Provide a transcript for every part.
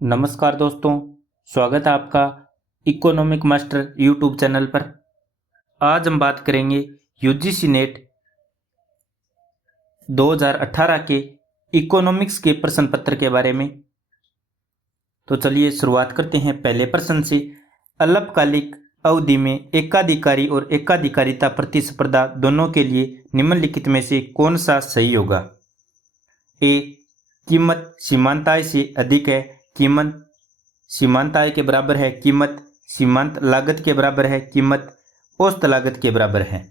नमस्कार दोस्तों, स्वागत है आपका इकोनॉमिक मास्टर यूट्यूब चैनल पर। आज हम बात करेंगे यूजीसी नेट 2018 के इकोनॉमिक्स के प्रश्न पत्र के बारे में। तो चलिए शुरुआत करते हैं पहले प्रश्न से। अल्पकालिक अवधि में एकाधिकारी और एकाधिकारिता प्रतिस्पर्धा दोनों के लिए निम्नलिखित में से कौन सा सही होगा? ए, कीमत सीमांत आय से अधिक है, कीमत सीमांत आय के बराबर है, कीमत सीमांत लागत के बराबर है, कीमत औसत लागत के बराबर है।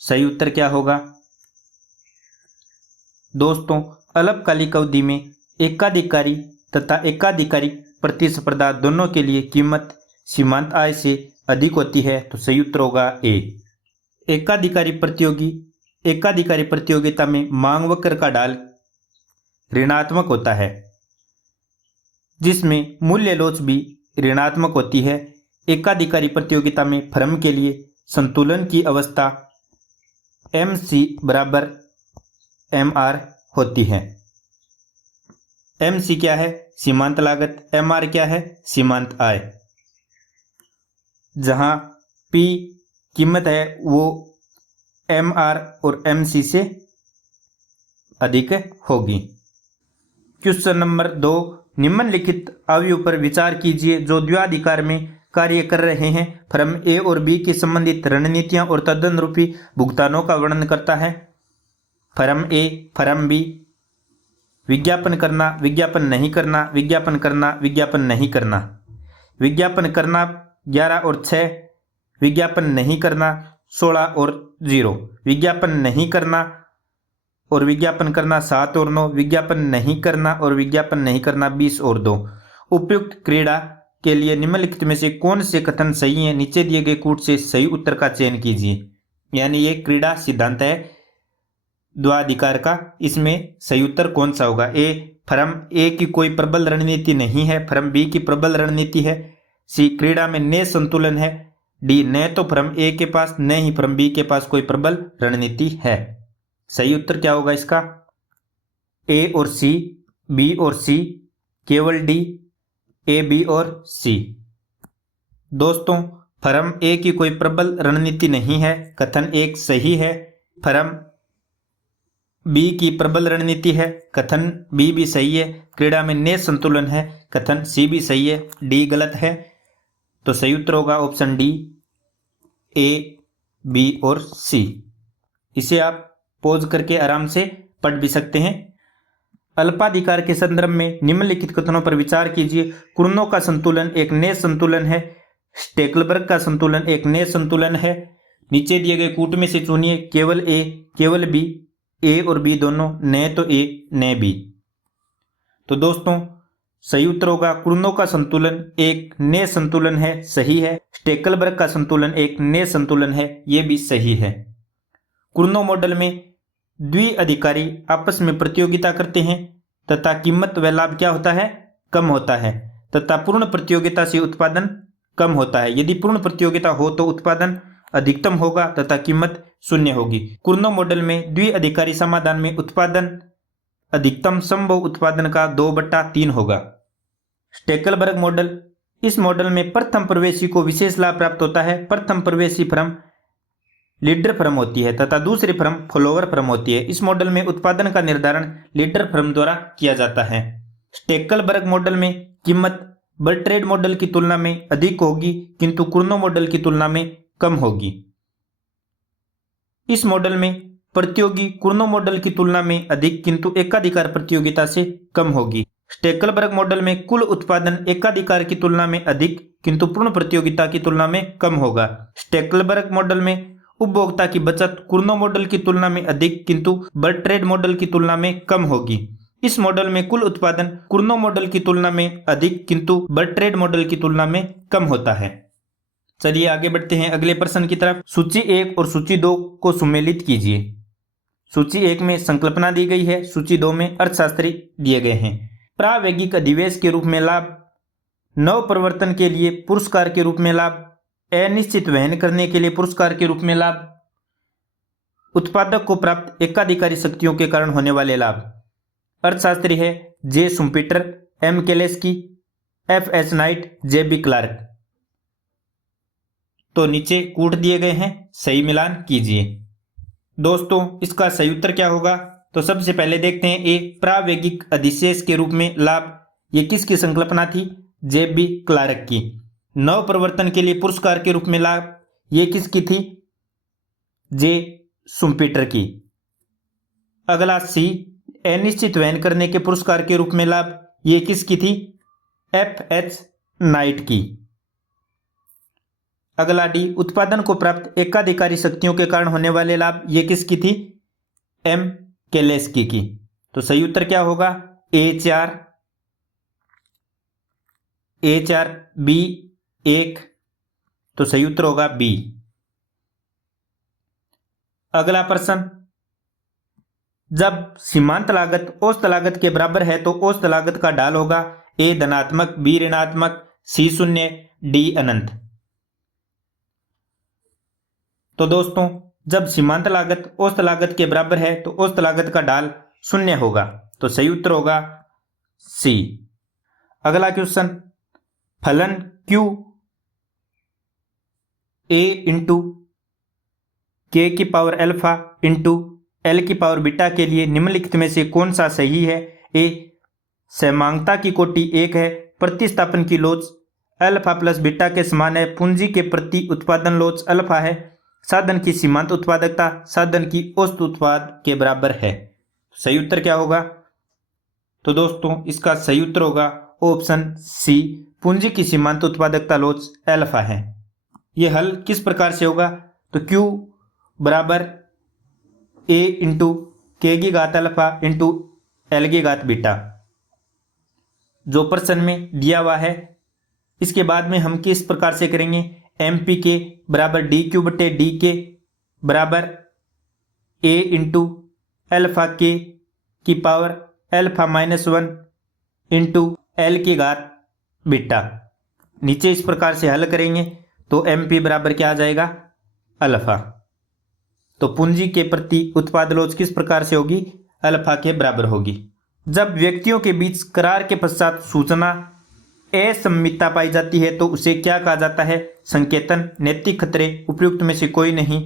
सही उत्तर क्या होगा? दोस्तों, अल्पकालिक अवधि में एकाधिकारी तथा एकाधिकारी प्रतिस्पर्धा दोनों के लिए कीमत सीमांत आय से अधिक होती है, तो सही उत्तर होगा ए। एकाधिकारी प्रतियोगिता में मांग वक्र का ढाल ऋणात्मक होता है, जिसमें मूल्य लोच भी ऋणात्मक होती है। एकाधिकारी प्रतियोगिता में फर्म के लिए संतुलन की अवस्था MC बराबर MR होती है। MC क्या है? सीमांत लागत। MR क्या है? सीमांत आय। जहां P कीमत है वो MR और MC से अधिक होगी। क्वेश्चन नंबर 2, निम्नलिखित अवयव पर विचार कीजिए जो द्वैधाधिकार में कार्य कर रहे हैं। फर्म ए और बी की संबंधित रणनीतियां और तदनुरूपी भुगतानों का वर्णन करता है। फर्म ए, फर्म बी। विज्ञापन करना, विज्ञापन नहीं करना, विज्ञापन करना, विज्ञापन नहीं करना। विज्ञापन करना 11 और 6, विज्ञापन नहीं करना 16 और 0, विज्ञापन नहीं करना और विज्ञापन करना 7 और 9, विज्ञापन नहीं करना और विज्ञापन नहीं करना 20 और 2। उपयुक्त क्रीड़ा के लिए निम्नलिखित में से कौन से कथन सही हैं? नीचे दिए गए कूट से सही उत्तर का चयन कीजिए। यानी ये क्रीड़ा सिद्धांत है द्वैधाधिकार का, इसमें सही उत्तर कौन सा होगा? ए, फर्म ए की कोई प्रबल रणनीति नहीं है, फर्म बी की प्रबल रणनीति है। सी, क्रीड़ा में न संतुलन है। डी, न तो फर्म ए के पास न ही फर्म बी के पास कोई प्रबल रणनीति है। सही उत्तर क्या होगा इसका? ए और सी, बी और सी, केवल डी, ए, बी और सी। दोस्तों, फर्म ए की कोई प्रबल रणनीति नहीं है, कथन एक सही है। फर्म बी की प्रबल रणनीति है, कथन बी भी सही है। क्रीड़ा में न संतुलन है, कथन सी भी सही है, डी गलत है। तो सही उत्तर होगा ऑप्शन डी, ए, बी और सी। इसे आप पॉज करके आराम से पढ़ भी सकते हैं। अल्पाधिकार के संदर्भ में निम्नलिखित कथनों पर विचार कीजिए। कुर्नो का संतुलन एक नए संतुलन है। स्टेकलबर्ग का संतुलन एक नए संतुलन है। नीचे दिए गए कूट में से चुनिए केवल ए, केवल बी। ए और बी दोनों, न तो ए न बी। तो दोस्तों, सही उत्तर होगा कुर्नो का संतुलन एक नए संतुलन है, सही है। स्टेकलबर्ग का संतुलन एक नए संतुलन है, यह भी सही है। कुर्नो मॉडल में द्विअधिकारी आपस में प्रतियोगिता करते हैं तथा कीमत व लाभ क्या होता है? कम होता है, तथा पूर्ण प्रतियोगिता से उत्पादन कम होता है। यदि पूर्ण प्रतियोगिता हो तो उत्पादन अधिकतम होगा तथा कीमत शून्य होगी। कुर्नो मॉडल में द्विअधिकारी समाधान में उत्पादन अधिकतम संभव उत्पादन का 2/3 होगा। स्टेकलबर्ग मॉडल, इस मॉडल में प्रथम प्रवेशी को विशेष लाभ प्राप्त होता है। प्रथम प्रवेशी फर्म लीडर फर्म होती है तथा दूसरी फर्म फॉलोअर फर्म होती है। इस मॉडल में उत्पादन का निर्धारण लीडर फर्म द्वारा किया जाता है। स्टेकलबर्ग मॉडल में कीमत बर्ट्रेड मॉडल की तुलना में अधिक होगी, किंतु कुर्नो मॉडल की तुलना में कम होगी। इस मॉडल में प्रतियोगी कुर्नो मॉडल की तुलना में अधिक, किंतु एकाधिकार प्रतियोगिता से कम होगी। स्टेकलबर्ग मॉडल में कुल उत्पादन एकाधिकार की तुलना में अधिक, किंतु पूर्ण प्रतियोगिता की तुलना में कम होगा। स्टेकलबर्ग मॉडल में उपभोक्ता की बचत कुर्नो मॉडल की तुलना में अधिक, किंतु बर्ट्रेड मॉडल की तुलना में कम होगी। इस मॉडल में कुल उत्पादन कुर्नो मॉडल की तुलना में अधिक, किंतु बर्ट्रेड मॉडल की तुलना में कम होता है। चलिए आगे बढ़ते हैं अगले प्रश्न की तरफ। सूची 1 और सूची 2 को सुमेलित कीजिए। सूची 1 में संकल्पना दी गई है, सूची 2 में अर्थशास्त्री दिए गए हैं। प्रावैगिक अधिवेश के रूप में लाभ, नव प्रवर्तन के लिए पुरस्कार के रूप में लाभ, अनिश्चित वहन करने के लिए पुरस्कार के रूप में लाभ, उत्पादक को प्राप्त एकाधिकारी शक्तियों के कारण होने वाले लाभ। अर्थशास्त्री है J Schumpeter, M Kalecki, F H Knight, J B Clark. तो नीचे कूट दिए गए हैं, सही मिलान कीजिए। दोस्तों इसका सही उत्तर क्या होगा? तो सबसे पहले देखते हैं ए प्रावैगिक अधिशेष के रूप में लाभ, ये किसकी संकल्पना थी? जे बी क्लार्क की। नव प्रवर्तन के लिए पुरस्कार के रूप में लाभ, ये किसकी थी? जे शुम्पीटर की। अगला सी अनिश्चित वहन करने के पुरस्कार के रूप में लाभ, ये किसकी थी? एफ एच नाइट की। अगला डी उत्पादन को प्राप्त एकाधिकारी शक्तियों के कारण होने वाले लाभ, ये किसकी थी? एम केलेस्की की। तो सही उत्तर क्या होगा? A4 B1। तो सही उत्तर होगा बी। अगला प्रश्न, जब सीमांत लागत औसत लागत के बराबर है तो औसत लागत का ढाल होगा ए धनात्मक, बी ऋणात्मक, सी शून्य, डी अनंत। तो दोस्तों जब सीमांत लागत औसत लागत के बराबर है तो औसत लागत का ढाल शून्य होगा। तो सही उत्तर होगा सी। अगला क्वेश्चन, फलन Q A इंटू के की पावर अल्फा इंटू एल की पावर बीटा के लिए निम्नलिखित में से कौन सा सही है? ए समांगता की कोटि 1 है, प्रतिस्थापन की लोच अल्फा प्लस बीटा के समान है, पूंजी के प्रति उत्पादन लोच अल्फा है, साधन की सीमांत उत्पादकता साधन की औसत उत्पाद के बराबर है। सही उत्तर क्या होगा? तो दोस्तों इसका सही उत्तर होगा ऑप्शन सी, पूंजी की सीमांत उत्पादकता लोच अल्फा है। यह हल किस प्रकार से होगा? तो Q बराबर A इंटू के की घात अल्फा इंटू एल की घात बीटा, जो प्रश्न में दिया हुआ है। इसके बाद में हम किस प्रकार से करेंगे? एम पी के बराबर डी क्यू बटे डी के बराबर A इंटू अल्फा के की पावर अल्फा -1 इंटू एल की घात बीटा। नीचे इस प्रकार से हल करेंगे तो एम पी बराबर क्या आ जाएगा? अल्फा। तो पूंजी के प्रति उत्पाद लोच किस प्रकार से होगी? अल्फा के बराबर होगी। जब व्यक्तियों के बीच करार के पश्चात सूचना असम्मितता पाई जाती है तो उसे क्या कहा जाता है? संकेतन, नैतिक खतरे, उपयुक्त में से कोई नहीं,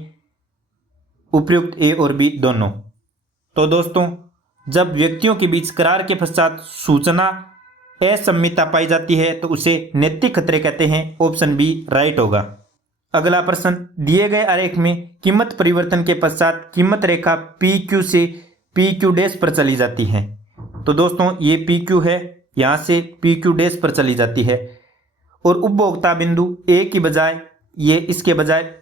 उपयुक्त ए और बी दोनों। तो दोस्तों जब व्यक्तियों के बीच करार के पश्चात सूचना असम्मितता पाई जाती है तो उसे नैतिक खतरे कहते हैं। ऑप्शन बी राइट होगा। अगला प्रश्न, दिए गए आरेख में कीमत परिवर्तन के पश्चात कीमत रेखा पी क्यू से पी क्यू डैश पर चली जाती है। तो दोस्तों ये पी क्यू है, यहाँ से पी क्यू डैश पर चली जाती है और उपभोक्ता बिंदु ए की बजाय ये इसके बजाय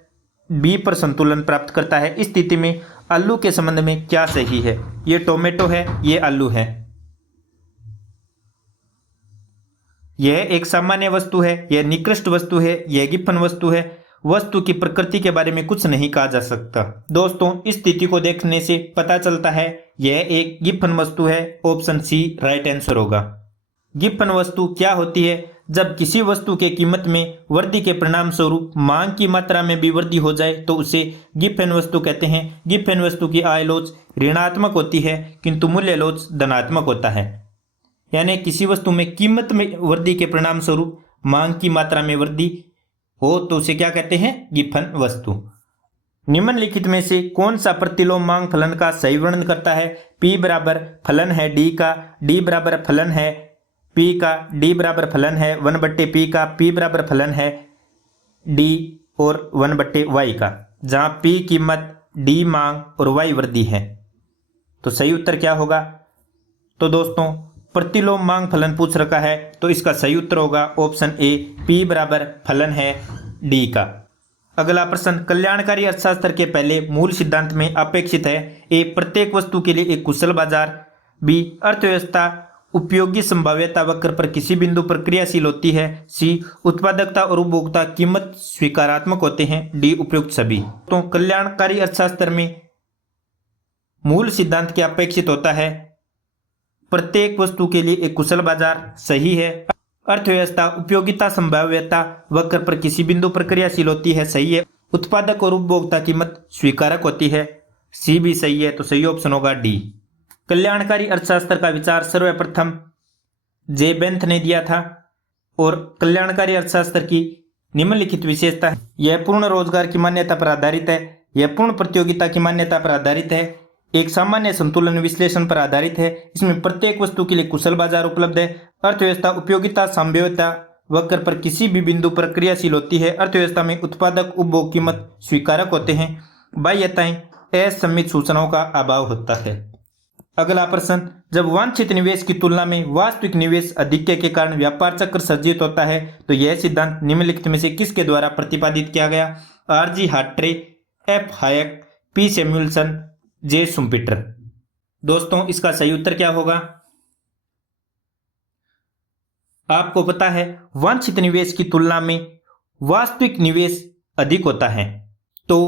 बी पर संतुलन प्राप्त करता है। इस स्थिति में आलू के संबंध में क्या सही है? ये टोमेटो है, ये आलू है। यह एक सामान्य वस्तु है, यह निकृष्ट वस्तु है, यह गिफन वस्तु है। वस्तु की प्रकृति के बारे में कुछ नहीं कहा जा सकता। दोस्तों इस स्थिति को देखने से पता चलता है यह एक गिफन वस्तु है। ऑप्शन सी राइट आंसर होगा। गिफन वस्तु क्या होती है? जब किसी वस्तु के कीमत में वृद्धि के परिणाम स्वरूप मांग की मात्रा में भी वृद्धि हो जाए तो उसे गिफन वस्तु कहते हैं। गिफन वस्तु की आय लोच ऋणात्मक होती है किंतु मूल्य लोच धनात्मक होता है। यानी किसी वस्तु में कीमत में वृद्धि के परिणाम स्वरूप मांग की मात्रा में वृद्धि हो तो उसे क्या कहते हैं? गिफन वस्तु। निम्नलिखित में से कौन सा प्रतिलोम मांग फलन का सही वर्णन करता है? P बराबर फलन है D का, D बराबर फलन है P का, D बराबर फलन है 1/P का, P बराबर फलन है D और 1/Y का, जहाँ P कीमत, D मांग और Y वृद्धि है। तो सही उत्तर क्या होगा? तो दोस्तों प्रतिलोम मांग फलन पूछ रखा है तो इसका सही उत्तर होगा ऑप्शन ए, P बराबर फलन है D का। अगला प्रश्न, कल्याणकारी अर्थशास्त्र के पहले मूल सिद्धांत में अपेक्षित है? ए प्रत्येक वस्तु के लिए एक कुशल बाजार, बी अर्थव्यवस्था उपयोगी संभाव्यता वक्र पर किसी बिंदु पर क्रियाशील होती है, सी उत्पादकता और उपभोक्ता कीमत स्वीकारात्मक होते हैं, डी उपयुक्त सभी। तो कल्याणकारी अर्थशास्त्र में मूल सिद्धांत क्या अपेक्षित होता है? प्रत्येक वस्तु के लिए एक कुशल बाजार सही है, अर्थव्यवस्था उपयोगिता संभाव्यता वक्र पर किसी बिंदु पर क्रियाशील होती है सही है, उत्पादक और उपभोक्ता कीमत स्वीकारक होती है सी भी सही है। तो सही ऑप्शन होगा डी। कल्याणकारी अर्थशास्त्र का विचार सर्वप्रथम जे बेंथ ने दिया था। और कल्याणकारी अर्थशास्त्र की निम्नलिखित विशेषता है। यह पूर्ण रोजगार की मान्यता पर आधारित है, यह पूर्ण प्रतियोगिता की मान्यता पर आधारित है, एक सामान्य संतुलन विश्लेषण पर आधारित है, इसमें प्रत्येक वस्तु के लिए कुशल बाजार उपलब्ध है, अर्थव्यवस्था उपयोगिता संभाव्यता वक्र पर किसी भी बिंदु पर क्रियाशील होती है, अर्थव्यवस्था में उत्पादक उपभोग कीमत स्वीकारक होते हैं, बाह्यताएं असम्मित सूचनाओं का अभाव होता है। अगला प्रश्न, जब वांछित निवेश की तुलना में वास्तविक निवेश अधिक्य के कारण व्यापार चक्र सर्जित होता है तो यह सिद्धांत निम्नलिखित में से किसके द्वारा प्रतिपादित किया गया? R G. Hawtrey, F. Hayek, P. Samuelson, J. Schumpeter. दोस्तों इसका सही उत्तर क्या होगा? आपको पता है वांछित निवेश की तुलना में वास्तविक निवेश अधिक होता है तो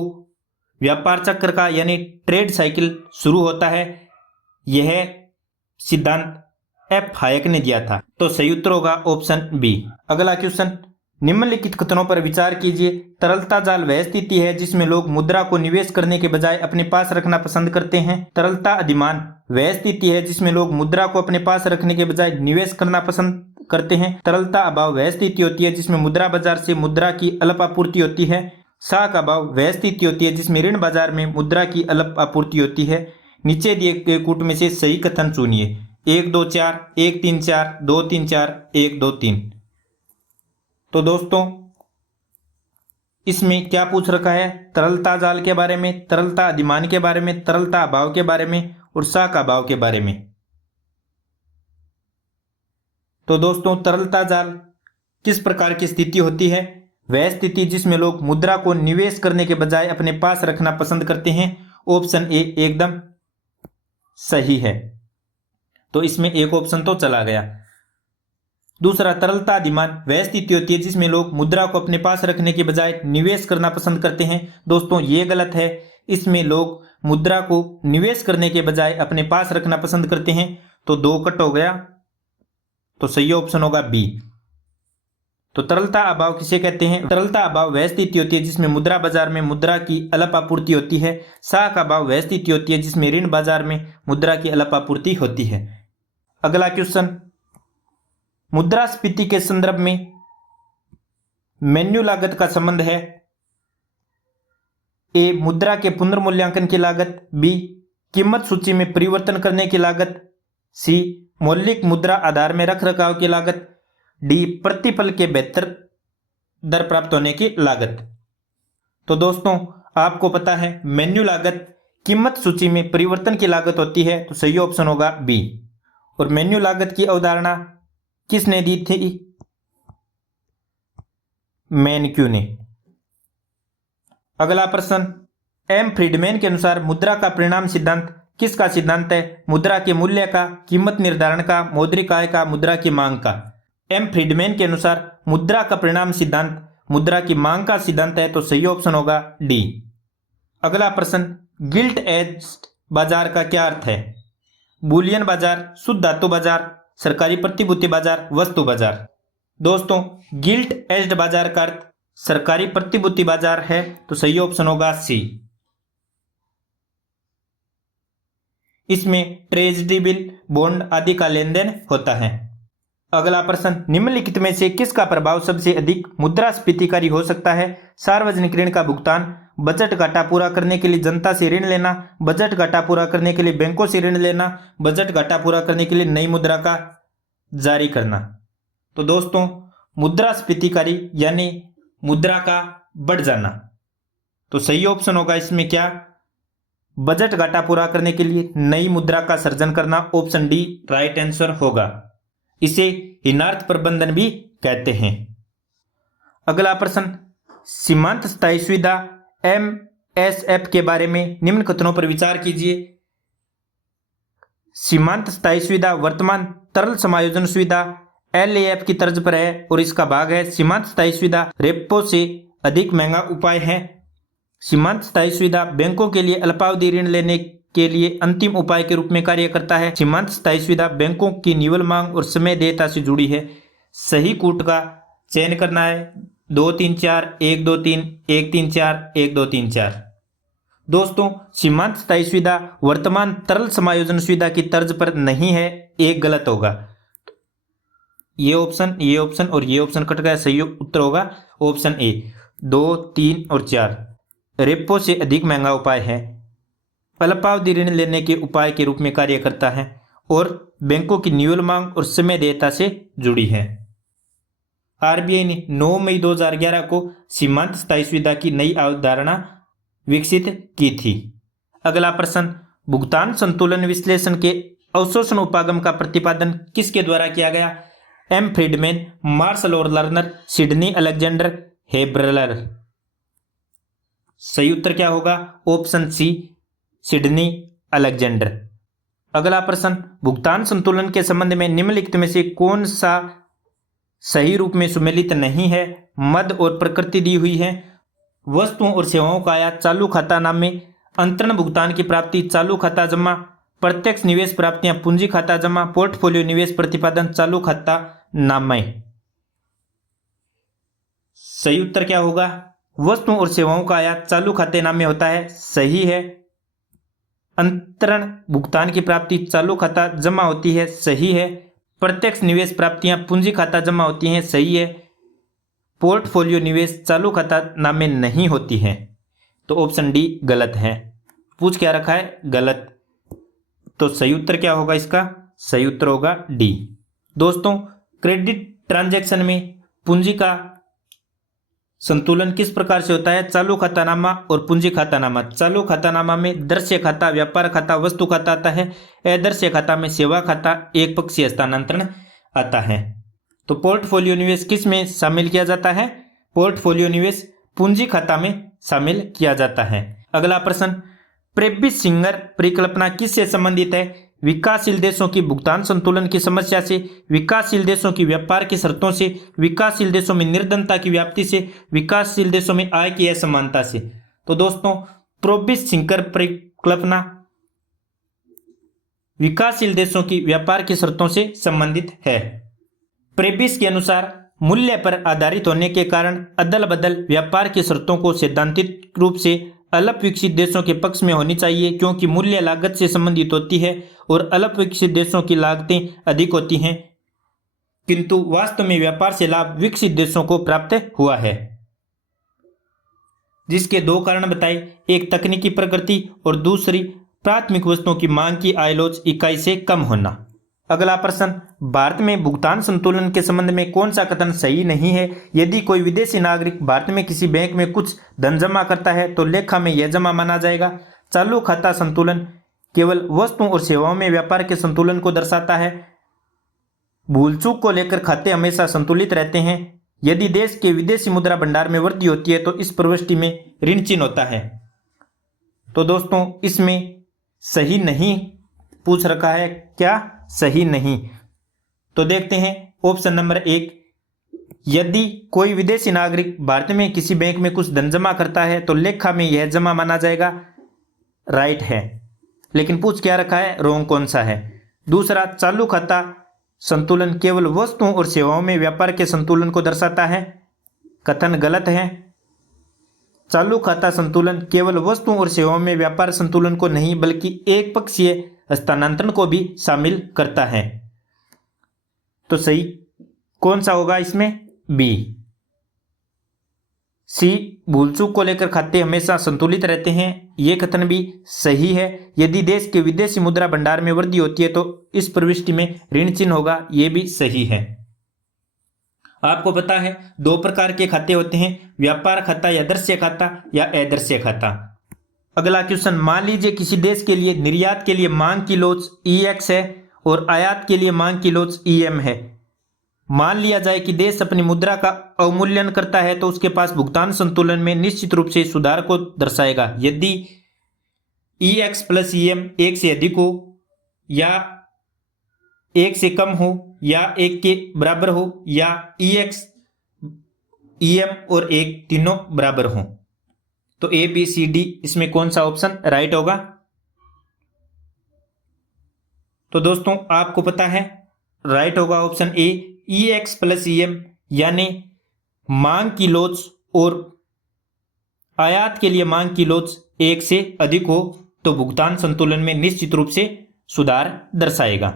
व्यापार चक्र का यानी ट्रेड साइकिल शुरू होता है। यह सिद्धांत एफ. हायक ने दिया था, तो सही उत्तर होगा ऑप्शन बी। अगला क्वेश्चन, निम्नलिखित कथनों पर विचार कीजिए। तरलता जाल वह स्थिति है जिसमें लोग मुद्रा को निवेश करने के बजाय अपने पास रखना पसंद करते हैं। तरलता अधिमान वह स्थिति है जिसमें लोग मुद्रा को अपने पास रखने के बजाय निवेश करना पसंद करते हैं। तरलता अभाव वह स्थिति होती है जिसमें मुद्रा बाजार से मुद्रा की अल्प आपूर्ति होती है। साख अभाव वह स्थिति होती है जिसमें ऋण बाजार में मुद्रा की अल्प आपूर्ति होती है। नीचे दिए गए कूट में से सही कथन चुनिए। 1 2 4, 1 3 4, 2 3 4, 1 2 3। तो दोस्तों इसमें क्या पूछ रखा है? तरलता जाल के बारे में, तरलता अधिमान के बारे में, तरलता अभाव के बारे में और साख अभाव के बारे में। तो दोस्तों तरलता जाल किस प्रकार की स्थिति होती है? वह स्थिति जिसमें लोग मुद्रा को निवेश करने के बजाय अपने पास रखना पसंद करते हैं। ऑप्शन ए एकदम सही है, तो इसमें एक ऑप्शन तो चला गया। दूसरा, तरलता अधिमान वह स्थिति होती है जिसमें लोग मुद्रा को अपने पास रखने के बजाय निवेश करना पसंद करते हैं। दोस्तों ये गलत है, इसमें लोग मुद्रा को निवेश करने के बजाय अपने पास रखना पसंद करते हैं। तो 2 कट हो गया, तो सही ऑप्शन होगा बी। तो तरलता अभाव किसे कहते हैं? तरलता अभाव वह स्थिति होती है जिसमें मुद्रा बाजार में मुद्रा की अल्प आपूर्ति होती है। साख अभाव वह स्थिति होती है जिसमें ऋण बाजार में मुद्रा की अल्प आपूर्ति होती है। अगला क्वेश्चन, मुद्रास्फीति के संदर्भ में मेन्यू लागत का संबंध है। ए मुद्रा के पुनर्मूल्यांकन की लागत, बी कीमत सूची में परिवर्तन करने की लागत, सी मौलिक मुद्रा आधार में रख रखाव की लागत, डी प्रतिपल के बेहतर दर प्राप्त होने की लागत। तो दोस्तों आपको पता है मेन्यू लागत कीमत सूची में परिवर्तन की लागत होती है, तो सही ऑप्शन होगा बी। और मेन्यू लागत की अवधारणा किसने दी थी? मैनक्यू ने। अगला प्रश्न, एम. फ्रीडमैन के अनुसार मुद्रा का परिणाम सिद्धांत किसका सिद्धांत है? मुद्रा के मूल्य का, कीमत निर्धारण का, मौद्रिक आय का, मुद्रा की मांग का। एम. फ्रीडमैन के अनुसार मुद्रा का परिणाम सिद्धांत मुद्रा की मांग का सिद्धांत है, तो सही ऑप्शन होगा डी। अगला प्रश्न, गिल्ट एज्ड बाजार का क्या अर्थ है? बुलियन बाजार, शुद्ध धातु बाजार, सरकारी प्रतिभूति बाजार, वस्तु बाजार। दोस्तों गिल्ट एज्ड बाजार का अर्थ सरकारी प्रतिभूति बाजार है, तो सही ऑप्शन होगा सी। इसमें ट्रेजरी बिल, बॉन्ड आदि का लेन देन होता है। अगला प्रश्न, निम्नलिखित में से किसका प्रभाव सबसे अधिक मुद्रास्फीतिकारी हो सकता है? सार्वजनिक ऋण का भुगतान, बजट घाटा पूरा करने के लिए जनता से ऋण लेना, बजट घाटा पूरा करने के लिए बैंकों से ऋण लेना, बजट घाटा पूरा करने के लिए नई मुद्रा का जारी करना। तो दोस्तों मुद्रास्फीतिकारी यानी मुद्रा का बढ़ जाना, तो सही ऑप्शन होगा इसमें क्या? बजट घाटा पूरा करने के लिए नई मुद्रा का सृजन करना। ऑप्शन डी राइट आंसर होगा। इसे हीनार्थ प्रबंधन भी कहते हैं। अगला प्रश्न, सीमांत स्थायी सुविधा MSF के बारे में निम्न कथनों पर विचार कीजिए। सीमांत स्थायी सुविधा वर्तमान तरल समायोजन सुविधा LAF की तर्ज पर है और इसका भाग है। सीमांत स्थायी सुविधा रेपो से अधिक महंगा उपाय है। सीमांत स्थायी सुविधा बैंकों के लिए अल्पावधि ऋण लेने के लिए अंतिम उपाय के रूप में कार्य करता है। सीमांत स्थायी सुविधा बैंकों की निवल मांग और समय देयता से जुड़ी है। सही कूट का चयन करना है। 2 3 4 1 2 3 1 3 4 1 2 3 4। दोस्तों, सीमांत स्थायी सुविधा वर्तमान तरल समायोजन सुविधा की तर्ज पर नहीं है, एक गलत होगा। ये ऑप्शन और ये ऑप्शन कट गया, सही उत्तर होगा ऑप्शन ए। 2, 3 और 4 रेपो से अधिक महंगा उपाय है, अल्पावधि ऋण लेने के उपाय के रूप में कार्य करता है और बैंकों की न्यूनतम मांग और समय देयता से जुड़ी है। आरबीआई ने 9 मई 2011 को सीमांत स्थायी सुविधा की नई अवधारणा विकसित की थी। अगला प्रश्न, भुगतान संतुलन विश्लेषण के अवशोषण उपागम का प्रतिपादन किसके द्वारा किया गया? एम फ्रीडमैन, मार्शल और लर्नर, सिडनी अलेक्जेंडर, हेब्रलर। सही उत्तर क्या होगा? Option C, Sidney Alexander. अगला प्रश्न, भुगतान संतुलन के संबंध में निम्नलिखित में से कौन सा सही रूप में सुमेलित नहीं है? मद और प्रकृति दी हुई है, वस्तुओं और सेवाओं का आयात चालू खाता नामे, अंतरण भुगतान की प्राप्ति चालू खाता जमा, प्रत्यक्ष निवेश प्राप्तियां पूंजी खाता जमा, पोर्टफोलियो निवेश प्रतिपादन चालू खाता नामे। सही उत्तर क्या होगा? वस्तुओं और सेवाओं का आयात चालू खाते नामे होता है, सही है। अंतरण भुगतान की प्राप्ति चालू खाता जमा होती है, सही है। प्रत्यक्ष निवेश प्राप्तियां पूंजी खाता जमा होती हैं, सही है। पोर्टफोलियो निवेश चालू खाता नामे नहीं होती हैं, तो ऑप्शन डी गलत है। पूछ क्या रखा है? गलत। तो सही उत्तर क्या होगा इसका? सही उत्तर होगा डी। दोस्तों, क्रेडिट ट्रांजैक्शन में पूंजी का संतुलन किस प्रकार से होता है? चालू खातानामा और पूंजी खातानामा। चालू खातानामा में दृश्य खाता, व्यापार खाता, वस्तु खाता आता है। अदृश्य खाता में सेवा खाता, एक पक्षीय हस्तांतरण आता है। तो पोर्टफोलियो निवेश किस में शामिल किया जाता है? पोर्टफोलियो निवेश पूंजी खाता में शामिल किया जाता है। अगला प्रश्न, प्रेबिस सिंगर परिकल्पना किससे संबंधित है? विकासशील देशों की भुगतान संतुलन की समस्या से, विकासशील देशों की व्यापार की शर्तों से, विकासशील देशों में निर्धनता की व्याप्ति से, विकासशील देशों में आय की असमानता से। तो दोस्तों, प्रेबिस सिंगर परिकल्पना विकासशील देशों की व्यापार की शर्तों से संबंधित है। प्रेबिस के अनुसार मूल्य पर आधारित होने के कारण अदल बदल व्यापार की शर्तों को सैद्धांतिक रूप से अल्प विकसित देशों के पक्ष में होनी चाहिए, क्योंकि मूल्य लागत से संबंधित होती है और अल्प विकसित देशों की लागतें अधिक होती हैं, किंतु वास्तव में व्यापार से लाभ विकसित देशों को प्राप्त हुआ है। जिसके दो कारण बताए, एक तकनीकी प्रगति और दूसरी प्राथमिक वस्तुओं की मांग की आयलोज इकाई से कम होना। अगला प्रश्न, भारत में भुगतान संतुलन के संबंध में कौन सा कथन सही नहीं है? यदि कोई विदेशी नागरिक भारत में किसी बैंक में कुछ धन जमा करता है तो लेखा में यह जमा माना जाएगा। चालू खाता संतुलन केवल वस्तुओं और सेवाओं में व्यापार के संतुलन को दर्शाता है। भूल चूक को लेकर खाते हमेशा संतुलित रहते हैं। यदि देश के विदेशी मुद्रा भंडार में वृद्धि होती है तो इस प्रविष्टि में ऋण चिन्ह होता है। तो दोस्तों, इसमें सही नहीं पूछ रखा है, क्या सही नहीं? तो देखते हैं ऑप्शन नंबर 1, यदि कोई विदेशी नागरिक भारत में किसी बैंक में कुछ धन जमा करता है तो लेखा में यह जमा माना जाएगा, राइट है। लेकिन पूछ क्या रखा है? रोंग कौन सा है? दूसरा, चालू खाता संतुलन केवल वस्तुओं और सेवाओं में व्यापार के संतुलन को दर्शाता है, कथन गलत है। चालू खाता संतुलन केवल वस्तुओं और सेवाओं में व्यापार संतुलन को नहीं बल्कि एक पक्षीय हस्तांतरण को भी शामिल करता है। तो सही कौन सा होगा इसमें? बी। सी, भूल चूक को लेकर खाते हमेशा संतुलित रहते हैं, यह कथन भी सही है। यदि देश के विदेशी मुद्रा भंडार में वृद्धि होती है तो इस प्रविष्टि में ऋण चिन्ह होगा, यह भी सही है। आपको पता है 2 प्रकार के खाते होते हैं, व्यापार खाता या दृश्य खाता या अदृश्य खाता। अगला क्वेश्चन, मान लीजिए किसी देश के लिए निर्यात के लिए मांग की लोच EX है और आयात के लिए मांग की लोच EM है। मान लिया जाए कि देश अपनी मुद्रा का अवमूल्यन करता है तो उसके पास भुगतान संतुलन में निश्चित रूप से सुधार को दर्शाएगा। यदि EX प्लस EM 1 से अधिक हो या 1 से कम हो या 1 के बराबर हो या EX, EM और 1 तीनों बराबर हो। तो A, B, C, D इसमें कौन सा ऑप्शन राइट होगा? तो दोस्तों, आपको पता है राइट होगा option A, EX plus EM, यानी मांग की लोच और आयात के लिए मांग की लोच 1 से अधिक हो तो भुगतान संतुलन में निश्चित रूप से सुधार दर्शाएगा।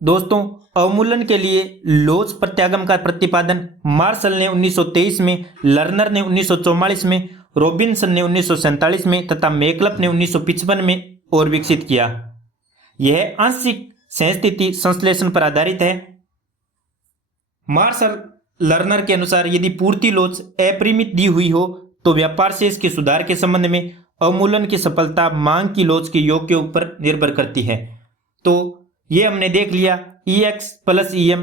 दोस्तों, अवमूल्यन के लिए लोच प्रत्यागम का प्रतिपादन मार्शल ने 1923 में, लर्नर ने 1944 में, रॉबिन्सन ने 1947 में तथा मैकलफ ने 1955 में और विकसित किया। यह आंशिक सहस्थिति संश्लेषण पर आधारित है। मार्शल लर्नर के अनुसार यदि पूर्ति लोच अपरिमित दी हुई हो तो व्यापार शेष के सुधार के संबंध में अवमूल्यन की सफलता मांग की लोच के योग के ऊपर निर्भर करती है। तो ये हमने देख लिया। EX प्लस EM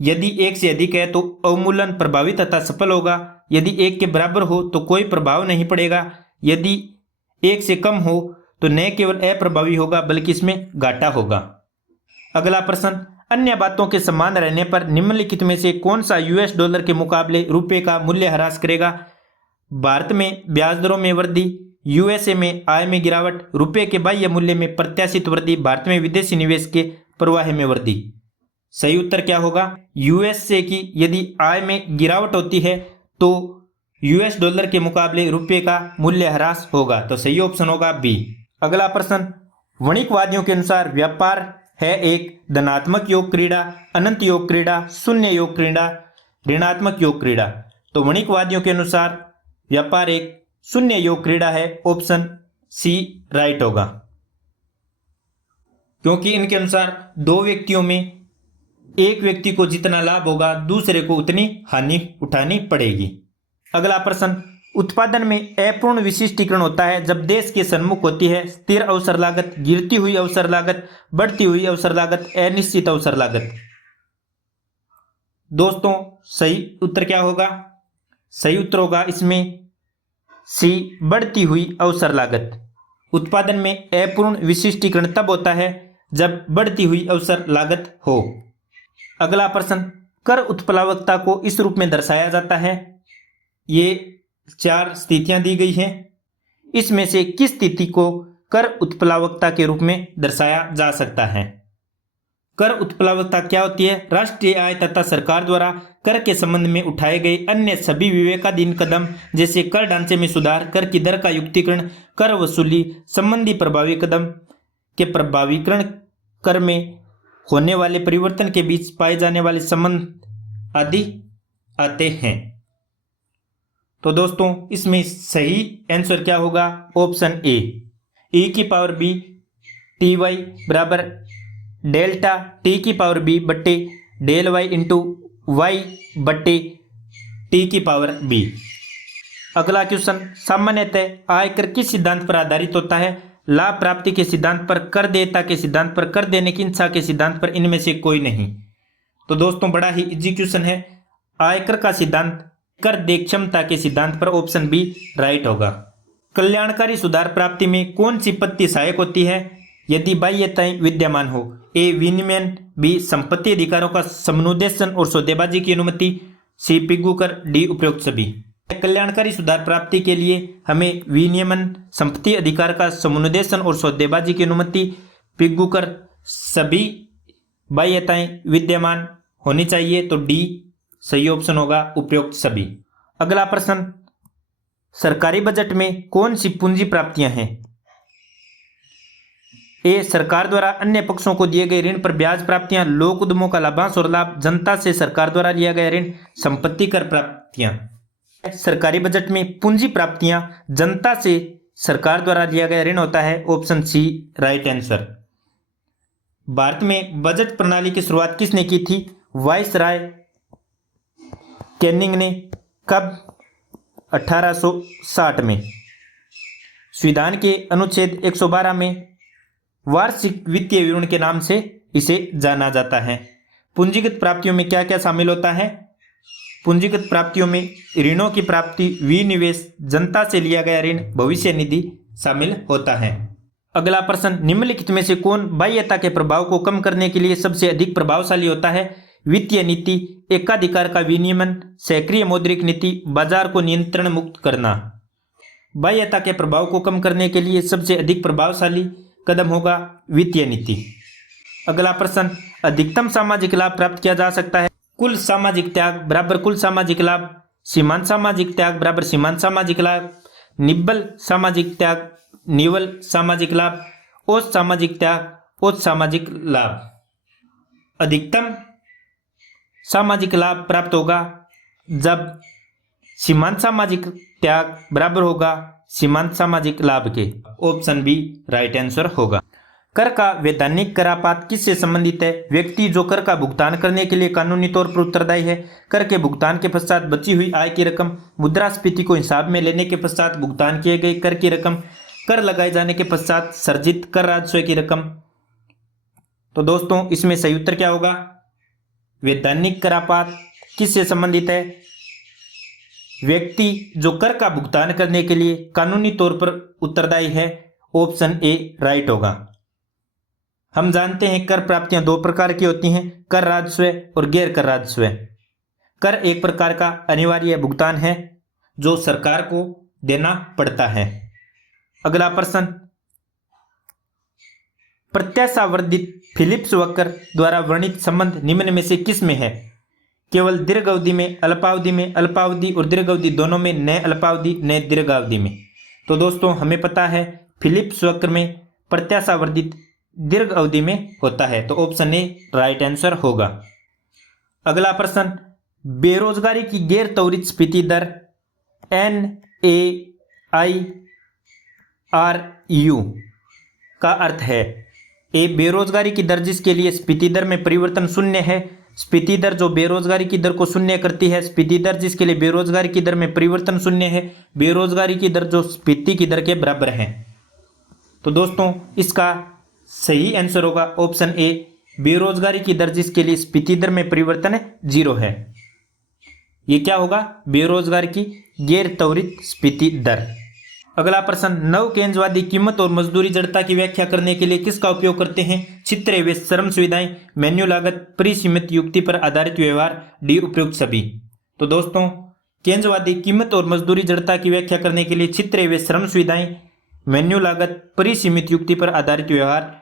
यदि 1 से अधिक है तो अवमूल्यन प्रभावी तथा सफल होगा। यदि 1 के बराबर हो तो कोई प्रभाव नहीं पड़ेगा। यदि 1 से कम हो तो न केवल अप्रभावी होगा बल्कि इसमें घाटा होगा। अगला प्रश्न, अन्य बातों के समान रहने पर निम्नलिखित में से कौन सा US डॉलर के मुकाबले रुपए का मूल्य ह्रास करेगा? भारत में ब्याज दरों में वृद्धि, USA में आय में गिरावट, रुपए के बाह्य मूल्य में प्रत्याशित वृद्धि, भारत में विदेशी निवेश के प्रवाह में वृद्धि। सही उत्तर क्या होगा? USA की यदि आय में गिरावट होती है तो US डॉलर के मुकाबले रुपए का मूल्य ह्रास होगा। तो सही ऑप्शन होगा बी। अगला प्रश्न, वणिकवादियों के अनुसार व्यापार है एक धनात्मक योग क्रीड़ा, अनंत योग क्रीड़ा, शून्य योग क्रीड़ा, ऋणात्मक योग क्रीड़ा। तो वणिकवादियों के अनुसार व्यापार एक शून्य योग क्रीड़ा है। ऑप्शन सी राइट होगा, क्योंकि इनके अनुसार दो व्यक्तियों में एक व्यक्ति को जितना लाभ होगा दूसरे को उतनी हानि उठानी पड़ेगी। अगला प्रश्न, उत्पादन में अपूर्ण विशिष्टीकरण होता है जब देश के सन्मुख होती है स्थिर अवसर लागत, गिरती हुई अवसर लागत, बढ़ती हुई अवसर लागत, अनिश्चित अवसर लागत। दोस्तों, सही उत्तर क्या होगा? सही उत्तर होगा इसमें सी बढ़ती हुई अवसर लागत। उत्पादन में अपूर्ण विशिष्टीकरण तब होता है जब बढ़ती हुई अवसर लागत हो। अगला प्रश्न, कर उत्प्लावकता को इस रूप में दर्शाया जाता है। ये 4 स्थितियां दी गई हैं। इसमें से किस स्थिति को कर उत्प्लावकता के रूप में दर्शाया जा सकता है? कर उत्प्लावकता क्या होती है? राष्ट्रीय आय तथा सरकार द्वारा कर के संबंध में उठाए गए अन्य सभी विवेकाधीन कदम जैसे कर ढांचे में सुधार, कर की दर का युक्तिकरण, कर वसूली संबंधी प्रभावी कदम के प्रभावीकरण, कर में होने वाले परिवर्तन के बीच पाए जाने वाले संबंध आदि आते हैं। तो दोस्तों, इसमें सही आंसर क्या होगा? Option A, e⁻b T Y बराबर डेल्टा t⁻b बट्टे डेल वाई इंटू वाई बट्टे t⁻b। अगला क्वेश्चन, सामान्यतः आयकर किस सिद्धांत पर आधारित होता है? लाभ प्राप्ति के सिद्धांत पर, कर देयता के सिद्धांत पर, कर देने की इच्छा के सिद्धांत पर, इनमें से कोई नहीं। तो दोस्तों, बड़ा ही इजी क्वेश्चन है। आयकर का सिद्धांत कर दे क्षमता के सिद्धांत पर। ऑप्शन बी राइट होगा। कल्याणकारी सुधार प्राप्ति में कौन सी पत्ति सहायक होती है यदि बाह्यताएं विद्यमान हो? ए विनियमन, बी संपत्ति अधिकारों का समनुदेशन और सौदेबाजी की अनुमति, सी पिग्गू कर, डी उपरोक्त सभी। कल्याणकारी सुधार प्राप्ति के लिए हमें विनियमन, संपत्ति अधिकार का समनुदेशन और सौदेबाजी की अनुमति, पिग्गू कर, सभी बाह्यताएं विद्यमान होनी चाहिए। तो डी सही ऑप्शन होगा, उपरोक्त सभी। अगला प्रश्न, सरकारी बजट में कौन सी पूंजी प्राप्तियां हैं? ए सरकार द्वारा अन्य पक्षों को दिए गए ऋण पर ब्याज प्राप्तियां, लोक उद्यमों का लाभांश और लाभ, जनता से सरकार द्वारा लिया गया ऋण, संपत्ति कर प्राप्तियां। सरकारी बजट में पूंजी प्राप्तियां जनता से सरकार द्वारा लिया गया ऋण होता है। Option C right answer. भारत में बजट प्रणाली की शुरुआत किसने की थी? वाइसराय कैनिंग ने। कब? 1860 में। संविधान के अनुच्छेद 112 में वार्षिक वित्तीय विवरण के नाम से इसे जाना जाता है। पूंजीगत प्राप्तियों में क्या क्या शामिल होता है? पूंजीगत प्राप्तियों में ऋणों की प्राप्ति, विनिवेश, जनता से लिया गया ऋण, भविष्य निधि शामिल होता है। अगला प्रश्न, निम्नलिखित में से कौन बाह्यता के प्रभाव को कम करने के लिए सबसे अधिक प्रभावशाली होता है? वित्तीय नीति, एकाधिकार का विनियमन, सक्रिय मौद्रिक नीति, बाजार को नियंत्रण मुक्त करना। बाह्यता के प्रभाव को कम करने के लिए सबसे अधिक प्रभावशाली कदम होगा वित्तीय नीति। अगला प्रश्न, अधिकतम सामाजिक लाभ प्राप्त किया जा सकता है? कुल सामाजिक त्याग बराबर कुल सामाजिक लाभ, सीमांत सामाजिक त्याग बराबर सीमांत सामाजिक लाभ, निव्वल सामाजिक त्याग, निव्वल सामाजिक लाभ, औसत सामाजिक त्याग, औसत सामाजिक लाभ। अधिकतम सामाजिक लाभ प्राप्त होगा जब सीमांत सामाजिक त्याग बराबर होगा सीमांत सामाजिक लाभ के। ऑप्शन बी राइट आंसर होगा। कर का वैधानिक करापात किससे संबंधित है? व्यक्ति जो कर का भुगतान करने के लिए कानूनी तौर पर उत्तरदायी है। कर के भुगतान के पश्चात बची हुई आय की रकम, मुद्रास्फीति को हिसाब में लेने के पश्चात भुगतान किए गए कर की रकम, कर लगाए जाने के पश्चात सर्जित कर राजस्व की रकम। तो दोस्तों इसमें सही उत्तर क्या होगा? वैधानिक करापात किससे संबंधित है? व्यक्ति जो कर का भुगतान करने के लिए कानूनी तौर पर उत्तरदायी है। ऑप्शन ए राइट होगा। हम जानते हैं कर प्राप्तियां दो प्रकार की होती हैं, कर राजस्व और गैर कर राजस्व। कर एक प्रकार का अनिवार्य भुगतान है जो सरकार को देना पड़ता है। अगला प्रश्न, प्रत्याशावर्धित फिलिप्स वक्र द्वारा वर्णित संबंध निम्न में से किस में है? केवल दीर्घ अवधि में, अल्पावधि में, अल्पावधि और दीर्घ अवधि दोनों में, न अल्पावधि न दीर्घावधि में। तो दोस्तों हमें पता है फिलिप्स वक्र में प्रत्याशावर्धित दीर्घ अवधि में होता है, तो ऑप्शन ए राइट आंसर होगा। अगला प्रश्न, बेरोजगारी की गैर त्वरित स्फीति दर NAIRU का अर्थ है? ए बेरोजगारी की दर जिसके लिए स्फीति दर में परिवर्तन शून्य है, स्फीति दर जो बेरोजगारी की दर को शून्य करती है, स्फीति दर जिसके लिए बेरोजगारी की दर में परिवर्तन शून्य है, बेरोजगारी की दर जो स्फीति की दर के बराबर है। तो दोस्तों इसका सही आंसर होगा ऑप्शन ए, बेरोजगारी की दर जिसके लिए स्फीति दर में परिवर्तन 0 है। ये क्या होगा? बेरोजगारी की गैर त्वरित स्फीति दर। अगला प्रश्न, नवकेंद्रवादी कीमत और मजदूरी जड़ता की व्याख्या करने के लिए किसका उपयोग करते हैं? चित्र व श्रम सुविधाएं, मेन्यू लागत, परिसीमित युक्ति पर आधारित व्यवहार, डी उपयुक्त सभी। तो दोस्तों केंद्रवादी कीमत और मजदूरी जड़ता की व्याख्या करने के लिए चित्र व श्रम सुविधाएं, मेन्यू लागत, परिसीमित युक्ति पर आधारित व्यवहार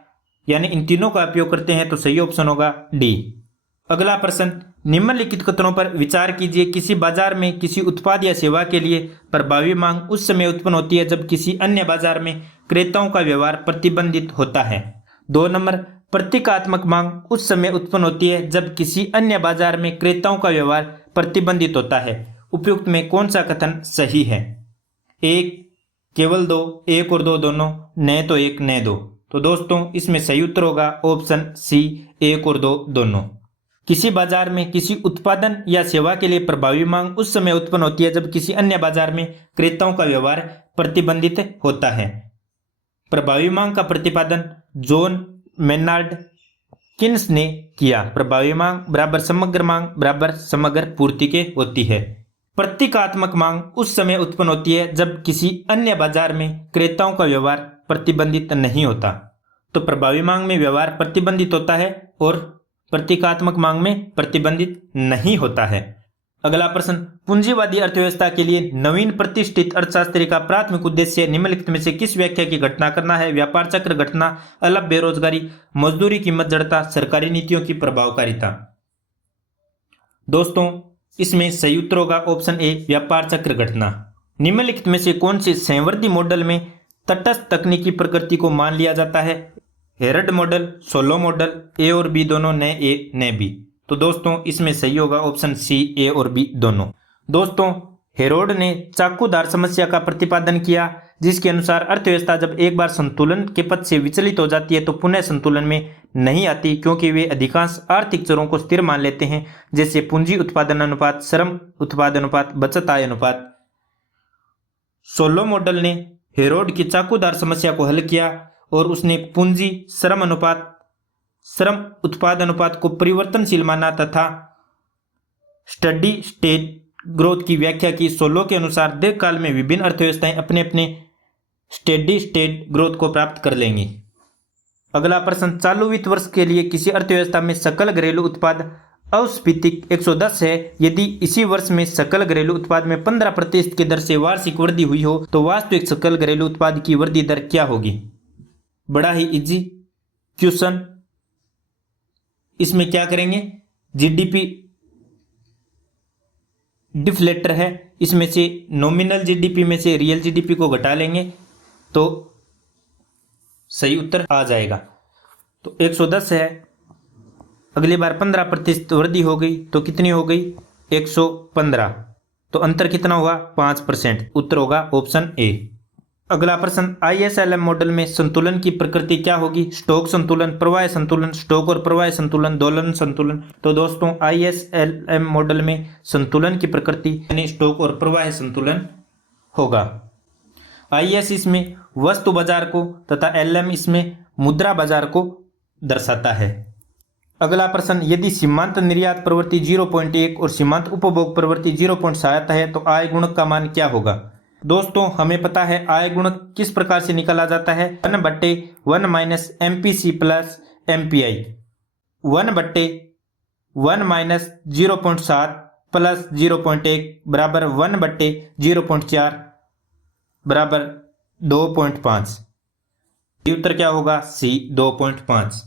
यानी इन तीनों का उपयोग करते हैं, तो सही ऑप्शन होगा डी। अगला प्रश्न, निम्नलिखित कथनों पर विचार कीजिए। किसी बाजार में किसी उत्पाद या सेवा के लिए प्रभावी मांग उस समय उत्पन्न होती है जब किसी अन्य बाजार में क्रेताओं का व्यवहार प्रतिबंधित होता है। 2 नंबर, प्रतीकात्मक मांग उस समय उत्पन्न होती है जब किसी अन्य बाजार में क्रेताओं का व्यवहार प्रतिबंधित होता है। उपयुक्त में कौन सा कथन सही है? 1 केवल 2, 1 और 2 दोनों, न तो 1 न 2। तो दोस्तों इसमें सही उत्तर होगा ऑप्शन सी, 1 और 2 दोनों। किसी बाजार में किसी उत्पादन या सेवा के लिए प्रभावी मांग उस समय उत्पन्न होती है जब किसी अन्य बाजार में क्रेताओं का व्यवहार प्रतिबंधित होता है। प्रभावी मांग का प्रतिपादन जॉन मेनार्ड किन्स ने किया। प्रभावी मांग बराबर समग्र पूर्ति के होती है। प्रतीकात्मक मांग उस समय उत्पन्न होती है जब किसी अन्य बाजार में क्रेताओं का व्यवहार प्रतिबंधित नहीं होता। तो प्रभावी मांग में व्यवहार प्रतिबंधित होता है और प्रतीकात्मक मांग में प्रतिबंधित नहीं होता है। अगला प्रश्न, पूंजीवादी अर्थव्यवस्था के लिए नवीन प्रतिष्ठित अर्थशास्त्री का प्राथमिक उद्देश्य निम्नलिखित में से किस व्याख्या की घटना करना है? व्यापार चक्र घटना, अलग बेरोजगारी, मजदूरी कीमत जड़ता, सरकारी नीतियों की प्रभावकारिता। दोस्तों इसमें सही उत्तर होगा ऑप्शन ए, व्यापार चक्र घटना। निम्नलिखित में से कौन से संवर्धी मॉडल में तटस्थ तकनीकी प्रकृति को मान लिया जाता है? हेरड मॉडल, सोलो मॉडल, ए और बी दोनों, न ए न बी। तो दोस्तों इसमें सही होगा ऑप्शन सी, ए और बी दोनों। दोस्तों हेरोड ने चाकूदार समस्या का प्रतिपादन किया जिसके अनुसार अर्थव्यवस्था जब एक बार संतुलन के पथ से विचलित हो जाती है तो पुनः संतुलन में नहीं आती, क्योंकि वे अधिकांश आर्थिक चरों को स्थिर मान लेते हैं, जैसे पूंजी उत्पादन अनुपात, श्रम उत्पादन अनुपात, बचत आय अनुपात। सोलो मॉडल ने हेरोड की चाकूदार समस्या को हल किया और उसने पूंजी श्रम अनुपात, श्रम उत्पाद अनुपात को परिवर्तनशील माना तथा स्टडी स्टेट ग्रोथ की व्याख्या की। सोलो के अनुसार दीर्घकाल में विभिन्न अर्थव्यवस्थाएं अपने अपने स्टेडी स्टेट ग्रोथ को प्राप्त कर लेंगी। अगला प्रश्न, चालू वित्त वर्ष के लिए किसी अर्थव्यवस्था में सकल घरेलू उत्पाद अस्फीतिक 110 है। यदि इसी वर्ष में सकल घरेलू उत्पाद में 15% की दर से वार्षिक वृद्धि हुई हो तो वास्तविक सकल घरेलू उत्पाद की वृद्धि दर क्या होगी? बड़ा ही इजी क्वेश्चन। इसमें क्या करेंगे? जीडीपी डिफ्लेक्टर है, इसमें से नॉमिनल जीडीपी में से रियल जीडीपी को घटा लेंगे तो सही उत्तर आ जाएगा। तो 110 है, अगली बार 15% वृद्धि हो गई तो कितनी हो गई 115, तो अंतर कितना होगा 5%, उत्तर होगा ऑप्शन ए। अगला प्रश्न, आईएसएलएम मॉडल में संतुलन की प्रकृति क्या होगी? स्टोक संतुलन, प्रवाह संतुलन, स्टोक और प्रवाह संतुलन, दोलन संतुलन। तो दोस्तों आईएसएलएम मॉडल में संतुलन की प्रकृति यानी स्टोक और प्रवाह संतुलन होगा। आईएस इसमें वस्तु बाजार को तथा एलएम इसमें मुद्रा बाजार को दर्शाता है। अगला प्रश्न, यदि सीमांत निर्यात प्रवृत्ति 0.1 और सीमांत उपभोग प्रवृत्ति 0.7 है तो आय गुणक का मान क्या होगा? दोस्तों हमें पता है आय गुणक किस प्रकार से निकाला जाता है, 1/1 minus MPC plus MPI, 1/1 minus 0.7 plus 0.1 बराबर 1/0.4 बराबर 2.5। उत्तर क्या होगा? सी 2.5।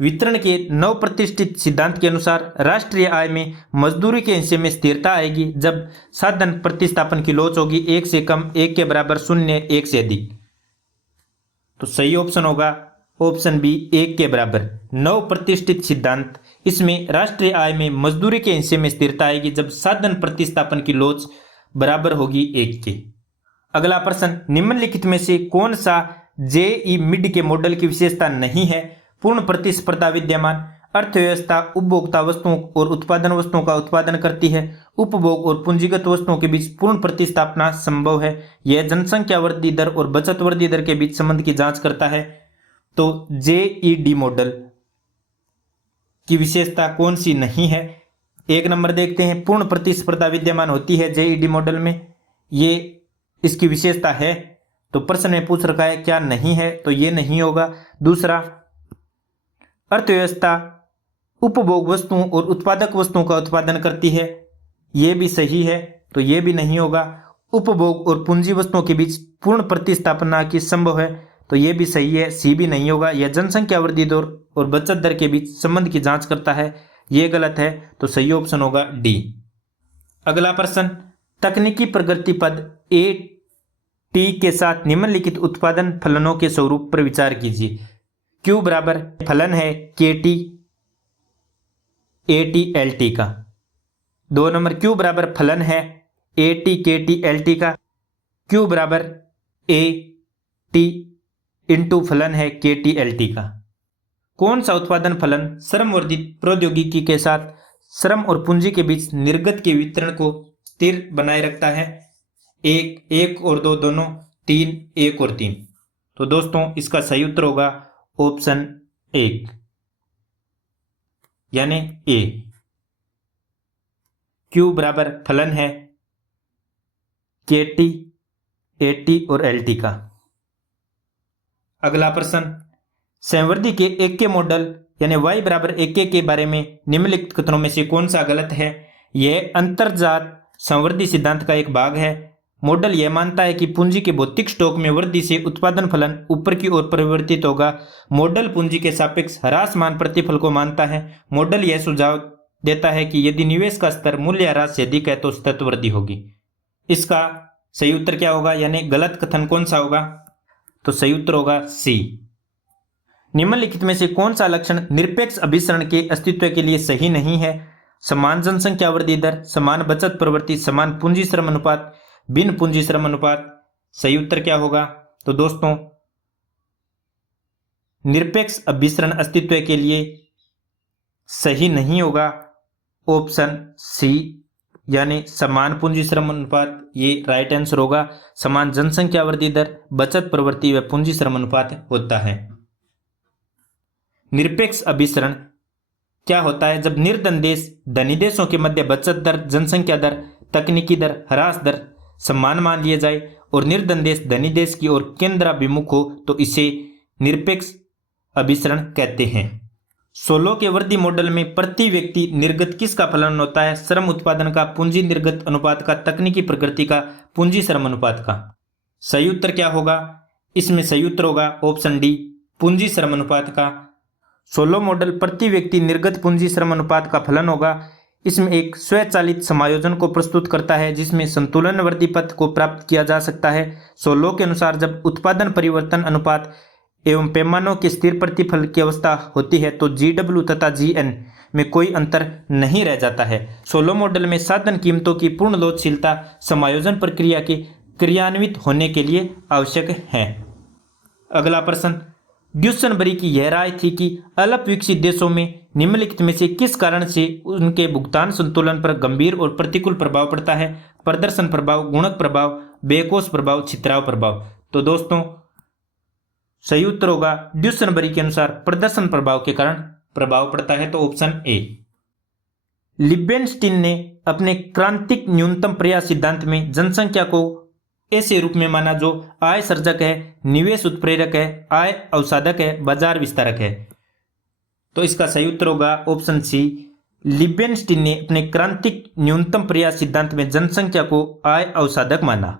वितरण के नव प्रतिष्ठित सिद्धांत के अनुसार राष्ट्रीय आय में मजदूरी के हिस्से में स्थिरता आएगी जब साधन प्रतिस्थापन की लोच होगी 1 से कम, 1 के बराबर, 0 1 से अधिक। तो सही ऑप्शन होगा ऑप्शन बी 1 के बराबर। नव प्रतिष्ठित सिद्धांत, इसमें राष्ट्रीय आय में मजदूरी के हिस्से में स्थिरता आएगी जब साधन प्रतिस्थापन की लोच बराबर होगी 1 के। अगला प्रश्न, निम्नलिखित में से कौन सा जेई मिड के मॉडल की विशेषता नहीं है? पूर्ण प्रतिस्पर्धा विद्यमान, अर्थव्यवस्था उपभोक्ता वस्तुओं और उत्पादन वस्तुओं का उत्पादन करती है, उपभोग और पूंजीगत वस्तुओं के बीच पूर्ण प्रतिस्थापना संभव है, यह जनसंख्या वृद्धि दर और बचत वृद्धि दर के बीच संबंध की जांच करता है। तो जेईडी मॉडल की विशेषता कौन सी नहीं है? 1 नंबर देखते हैं, पूर्ण प्रतिस्पर्धा विद्यमान होती है जेईडी मॉडल में, ये इसकी विशेषता है। तो प्रश्न में पूछ रखा है क्या नहीं है, तो ये नहीं होगा। दूसरा, अर्थव्यवस्था उपभोग वस्तुओं और उत्पादक वस्तुओं का उत्पादन करती है, ये भी सही है, तो ये भी नहीं होगा। उपभोग और पूंजी वस्तुओं के बीच पूर्ण प्रतिस्थापना की संभव है, तो ये भी सही है, सी भी नहीं होगा। यह जनसंख्या वृद्धि दर और बचत दर के बीच संबंध की जांच करता है, ये गलत है, तो सही ऑप्शन होगा डी। अगला प्रश्न, तकनीकी प्रगति पद ए टी के साथ निम्नलिखित उत्पादन फलनों के स्वरूप पर विचार कीजिए। Q बराबर फलन है KT AT LT का। 2 नंबर, Q बराबर फलन है AT KT LT का। Q बराबर AT इंटू फलन है KT LT का। कौन सा उत्पादन फलन श्रम वर्धित प्रौद्योगिकी के साथ श्रम और पूंजी के बीच निर्गत के वितरण को स्थिर बनाए रखता है? 1 और 2 दोनों, 3 1 और 3। तो दोस्तों इसका सही उत्तर होगा ऑप्शन 1 यानी ए। Q बराबर फलन है KT AT और LT का। अगला प्रश्न, संवर्धी के एक के मॉडल यानी y बराबर 1 के बारे में निम्नलिखित कथनों में से कौन सा गलत है? यह अंतर्जात संवर्धी सिद्धांत का एक भाग है। मॉडल यह मानता है कि पूंजी के भौतिक स्टॉक में वृद्धि से उत्पादन फलन ऊपर की ओर परिवर्तित होगा। मॉडल पूंजी के सापेक्ष ह्रासमान प्रतिफल को मानता है। मॉडल यह सुझाव देता है कि यदि निवेश का स्तर मूल्य ह्रास से अधिक है तो सतत वृद्धि होगी। इसका सही उत्तर क्या होगा, यानी गलत कथन कौन सा होगा? तो सही उत्तर होगा सी। निम्नलिखित में से कौन सा लक्षण निरपेक्ष अभिसरण के अस्तित्व के लिए सही नहीं है? समान जनसंख्या वृद्धि दर, समान बचत प्रवृत्ति, समान पूंजी श्रम अनुपात, बिन पूंजी श्रम अनुपात। सही उत्तर क्या होगा? तो दोस्तों निरपेक्ष अभिसरण अस्तित्व के लिए सही नहीं होगा ऑप्शन सी यानी समान पूंजी श्रम अनुपात, ये राइट आंसर होगा। समान जनसंख्या वृद्धि दर, बचत प्रवृत्ति व पूंजी श्रम अनुपात होता है। निरपेक्ष अभिसरण क्या होता है? जब निर्धन देश धनी देशों के मध्य बचत दर, जनसंख्या दर, तकनीकी दर, ह्रास दर समान मान लिए जाए और निर्धन देश धनी देश की ओर केंद्राभिमुख हो तो इसे निरपेक्ष अभिसरण कहते हैं। 16 के वृद्धि मॉडल में प्रति व्यक्ति निर्गत किसका फलन होता है? श्रम उत्पादन का, पूंजी निर्गत अनुपात का, तकनीकी प्रगति का, पूंजी श्रम अनुपात का। सही उत्तर क्या होगा? इसमें सही उत्तर होगा ऑप्शन डी पूंजी श्रम अनुपात का। 16 मॉडल प्रति व्यक्ति निर्गत पूंजी श्रम अनुपात का फलन होगा। इसमें एक स्वचालित समायोजन को प्रस्तुत करता है जिसमें संतुलनवर्ती पथ को प्राप्त किया जा सकता है। सोलो के अनुसार जब उत्पादन परिवर्तन अनुपात एवं पैमानों के स्थिर प्रतिफल की अवस्था होती है तो GW तथा GN में कोई अंतर नहीं रह जाता है। सोलो मॉडल में साधन कीमतों की पूर्ण लोचशीलता समायोजन प्रक्रिया के क्रियान्वित होने के लिए आवश्यक है। अगला प्रश्न, ड्यूसनबरी की यह राय थी कि अल्प विकसित देशों में निम्नलिखित में से किस कारण से उनके भुगतान संतुलन पर गंभीर और प्रतिकूल प्रभाव पड़ता है? प्रदर्शन प्रभाव, गुणक प्रभाव, बेकोष प्रभाव, छितराव प्रभाव। तो दोस्तों सही उत्तर होगा ड्यूसनबरी के अनुसार प्रदर्शन प्रभाव के कारण प्रभाव पड़ता है, तो ऑप्शन ए। लिबेनस्टीन ने अपने क्रांतिक न्यूनतम प्रयास सिद्धांत में जनसंख्या को ऐसे रूप में माना जो आय सर्जक है, निवेश उत्प्रेरक है, आय अवसाधक है, बाजार विस्तारक है। तो इसका सही उत्तर होगा ऑप्शन सी। लिबेनस्टीन ने अपने क्रांतिक न्यूनतम प्रयास सिद्धांत में जनसंख्या को आय अवसाधक माना।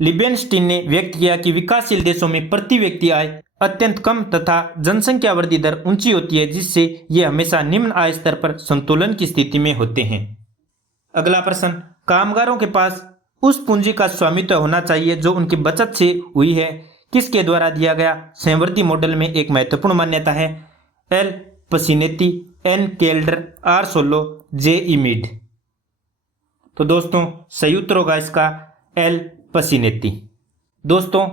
लिबेनस्टीन ने व्यक्त किया कि विकासशील देशों में प्रति व्यक्ति आय अत्यंत कम तथा जनसंख्या वृद्धि दर ऊंची होती है जिससे ये हमेशा निम्न आय स्तर पर संतुलन की स्थिति में होते हैं। अगला प्रश्न, कामगारों के पास उस पूंजी का स्वामित्व होना चाहिए जो उनकी बचत से हुई है, किसके द्वारा दिया गया? संवर्ती मॉडल में एक महत्वपूर्ण मान्यता है। L Pasinetti, N Kaldor, R Solow, J Meade. तो दोस्तों सही उत्तर होगा इसका एल पसिनेती। दोस्तों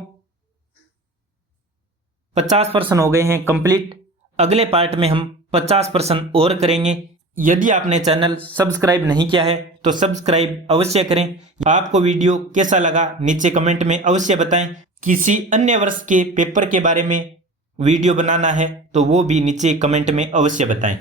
50 प्रश्न हो गए हैं कंप्लीट। अगले पार्ट में हम 50 प्रश्न और करेंगे। यदि आपने चैनल सब्सक्राइब नहीं किया है तो सब्सक्राइब अवश्य करें। आपको वीडियो कैसा लगा नीचे कमेंट में अवश्य बताएं। किसी अन्य वर्ष के पेपर के बारे में वीडियो बनाना है तो वो भी नीचे कमेंट में अवश्य बताएं।